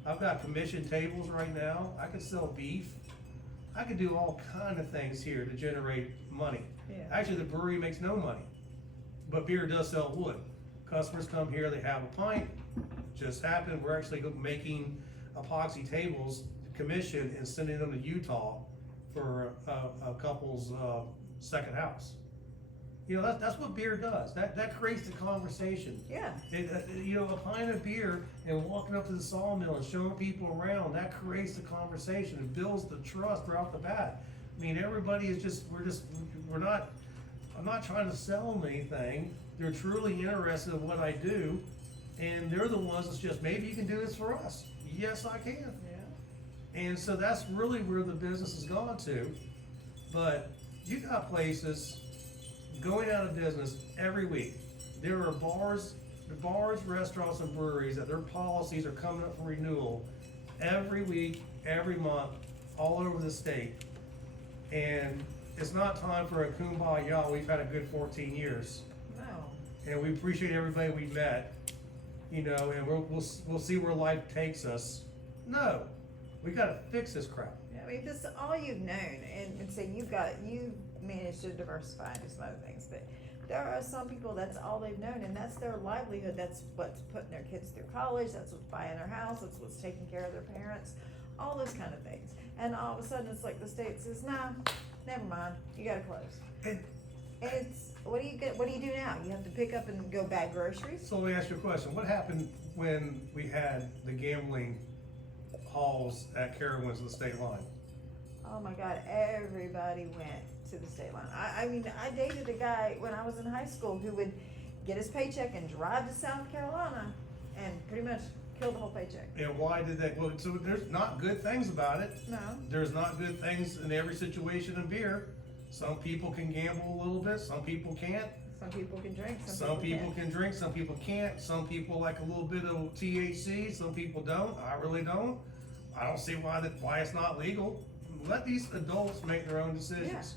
I've got commission tables right now. I can sell beef. I can do all kind of things here to generate money. Yeah. Actually, the brewery makes no money, but beer does sell wood. Customers come here, they have a pint. Just happened, we're actually making epoxy tables, commission, and sending them to Utah for a couple's second house. You know, that's what beer does. That creates the conversation. Yeah. You know, a pint of beer and walking up to the sawmill and showing people around, that creates the conversation and builds the trust right off the bat. I mean, everybody is I'm not trying to sell them anything. They're truly interested in what I do, and they're the ones that's just, maybe you can do this for us. Yes, I can. Yeah. And so that's really where the business has gone to. But you got places going out of business every week. There are bars, restaurants, and breweries that their policies are coming up for renewal every week, every month, all over the state. And it's not time for a kumbaya. We've had a good 14 years. No. And we appreciate everybody we met, you know, and we'll see where life takes us. No, we gotta fix this crap. Yeah, I mean, this is all you've known, and so you've managed to diversify into some other things, but there are some people that's all they've known, and that's their livelihood. That's what's putting their kids through college. That's what's buying their house. That's what's taking care of their parents. All those kind of things. And all of a sudden, it's like the state says, "Nah, never mind. You gotta close." And it's what do you do now? You have to pick up and go buy groceries. so let me ask you a question. What happened when we had the gambling halls at Carowinds of the state line? Oh my God, everybody went to the state line. I mean, I dated a guy when I was in high school who would get his paycheck and drive to South Carolina and pretty much kill the whole paycheck. And why did that? Well, so there's not good things about it. No. There's not good things in every situation in beer. Some people can gamble a little bit, some people can't. Some people can drink, Some people can drink, some people can't. Some people like a little bit of THC, some people don't. I really don't. I don't see why it's not legal. Let these adults make their own decisions.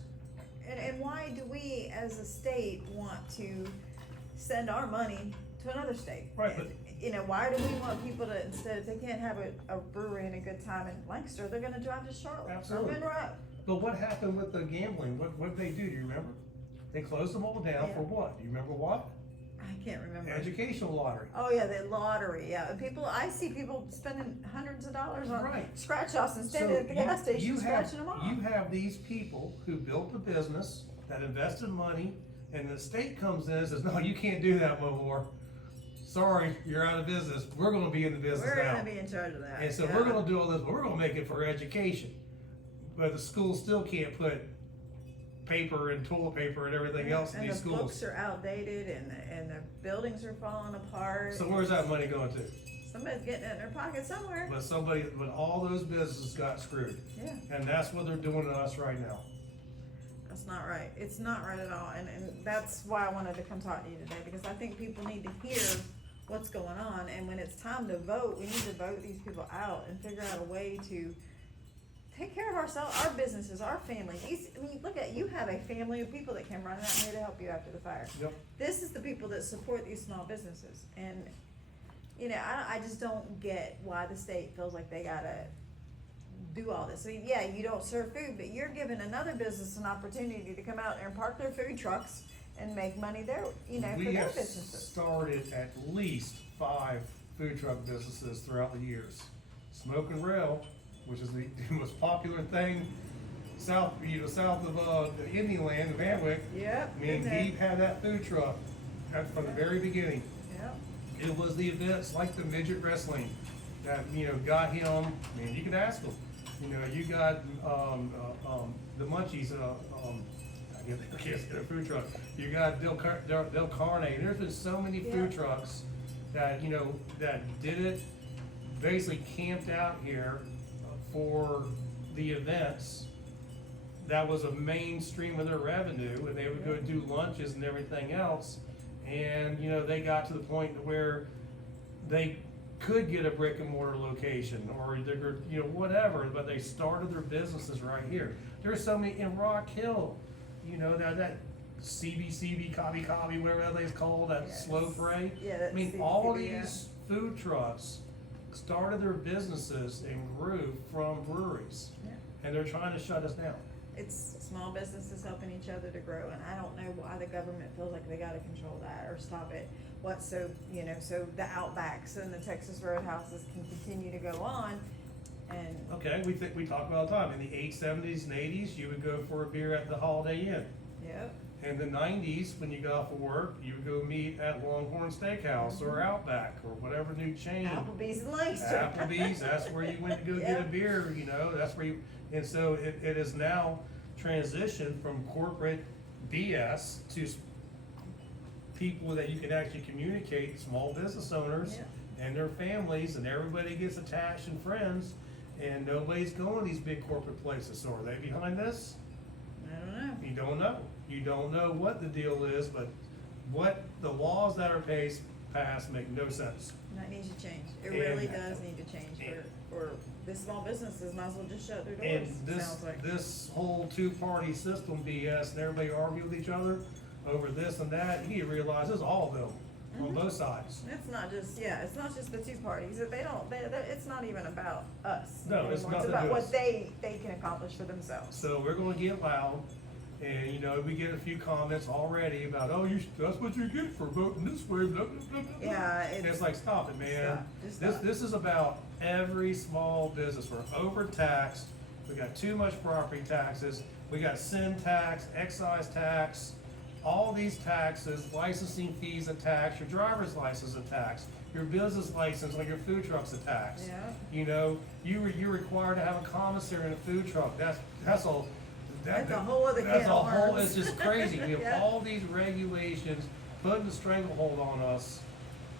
And why do we as a state want to send our money to another state? Right, but you know, why do we want people to, instead, if they can't have a brewery and a good time in Lancaster, they're gonna drive to Charlotte or Absolutely. Monroe? But what happened with the gambling? What did they do? Do you remember? They closed them all down Yeah. for what? Do you remember what? I can't remember. Educational lottery. Oh yeah, the lottery, yeah. I see people spending hundreds of dollars on Right. scratch-offs and standing at the gas station scratching them off. You have these people who built the business, that invested money, and the state comes in and says, no, you can't do that no more. Sorry, you're out of business. We're gonna be in the business We're now. gonna be in charge of that. And so yeah. we're gonna do all this, but we're gonna make it for education. But the school still can't put paper and toilet paper and everything else in and these the schools. books are outdated and the buildings are falling apart. So where's that money going to? Somebody's getting it in their pocket somewhere. But all those businesses got screwed. Yeah, And that's what they're doing to us right now. that's not right. It's not right at all. And that's why I wanted to come talk to you today, because I think people need to hear what's going on. And when it's time to vote, we need to vote these people out and figure out a way to take care of ourselves, our businesses, our families. I mean, look at, you have a family of people that came running out here to help you after the fire. Yep. This is the people that support these small businesses. And, you know, I just don't get why the state feels like they gotta do all this. I mean, yeah, you don't serve food, but you're giving another business an opportunity to come out there and park their food trucks and make money there, you know, for We their have businesses. started at least 5 food truck businesses throughout the years. Smoke and Rail, which is the most popular thing south of the Indian land, Van Wyck. Yep. I mean, he had that food truck from the very beginning. Yep. It was the events like the midget wrestling that, you know, got him. I mean, you can ask him. You know, you got the Munchies. I can't get a food truck. You got Del Carne. There's been so many food trucks that, you know, that did it. Basically camped out here for the events. That was a mainstream of their revenue, and they would go do lunches and everything else. And, you know, they got to the point where they could get a brick and mortar location, or they could, you know, whatever, but they started their businesses right here. There's so many in Rock Hill, you know, that CB, Cobby, whatever that thing's called, that Yes. slow fray. Yeah, that's I mean, CB, all yeah. these food trucks started their businesses and grew from breweries. Yeah. And they're trying to shut us down. It's small businesses helping each other to grow, and I don't know why the government feels like they gotta control that or stop it. What, so, you know, so the Outbacks and the Texas Roadhouses can continue to go on, and, Okay, we talk about all the time, in the '70s and '80s, you would go for a beer at the Holiday Inn. yep, In the '90s, when you got off of work, you would go meet at Longhorn Steakhouse or Outback or whatever new chain. Applebee's and Lancaster. Applebee's, that's where you went to go get a Yep. beer, you know, that's where you, and so it is now transitioned from corporate BS to people that you can actually communicate, small business owners Yeah. and their families, and everybody gets attached and friends, and nobody's going to these big corporate places. So are they behind this? I don't know. You don't know. You don't know what the deal is, but what the laws that are passed make no sense. That needs to change. It And- really does need to change for the small businesses, might as well just shut their And doors, this, sounds like. this whole two-party system BS, and everybody argue with each other over this and that, you need to realize it's all of them, on Mhm. both sides. It's not just, yeah, it's not just the two parties, it's not even about us. No, it's anymore. nothing It's to about do what us. they can accomplish for themselves. So we're gonna get loud, and, you know, we get a few comments already about, oh, that's what you get for voting this way, blah, blah, blah, blah. Yeah, And it's like, stop it, man. Stop. Just This, stop. this is about every small business. We're overtaxed. We got too much property taxes. We got sin tax, excise tax, all these taxes, licensing fees a tax, your driver's license a tax, your business license, like your food truck's a tax. Yeah. You know, you're required to have a commissary in a food truck. That's a. That's a whole other That's can a of whole, worms. it's just crazy. We have Yeah. all these regulations putting a stranglehold on us,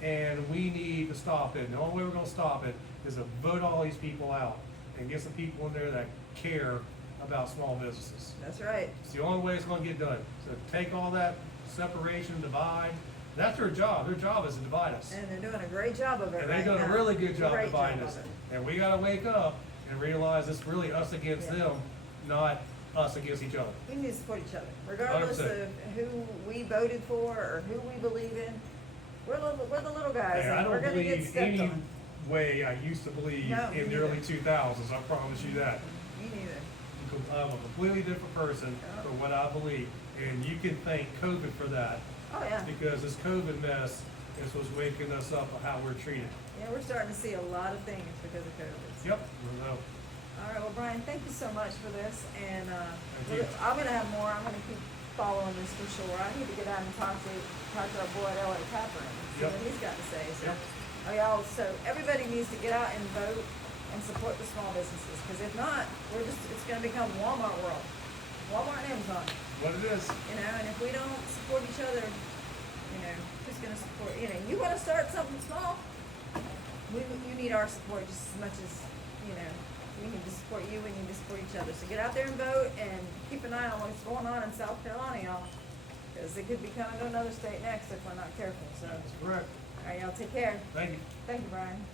and we need to stop it. And the only way we're gonna stop it is to vote all these people out and get some people in there that care about small businesses. That's right. It's the only way it's gonna get done. So take all that separation, divide. That's their job. Their job is to divide us. And they're doing a great job of it And right they've done a now. really good job Great dividing job us. of it. And we gotta wake up and realize it's really us against Yeah. them, not us against each other. We need to support each other, regardless 100%. of who we voted for or who we believe in. We're the little guys, And I and we're don't gonna get believe stepped any on. way I used to believe No, in me the early neither. 2000s, I promise you that. Me neither. I'm a completely different person Yeah. for what I believe, and you can thank COVID for that, Oh, yeah. because this COVID mess is what's waking us up on how we're treated. Yeah, we're starting to see a lot of things because of COVID. Yep, so, All right, well, Brian, thank you so much for this, and, you. I'm gonna have more, I'm gonna keep following this for sure. I need to get out and talk to our boy at LA Tapper and see Yep. what he's got to say, so. Yep. Oh, y'all, so everybody needs to get out and vote and support the small businesses, cause if not, it's gonna become Walmart world. Walmart and Amazon, what it is, you know, and if we don't support each other, you know, who's gonna support, you know, you wanna start something small, you need our support just as much as, you know, we need to support you, we need to support each other. So get out there and vote, and keep an eye on what's going on in South Carolina, y'all, because it could be coming to another state next if we're not careful, so. that's correct. All right, y'all, take care. Thank you. Thank you, Brian.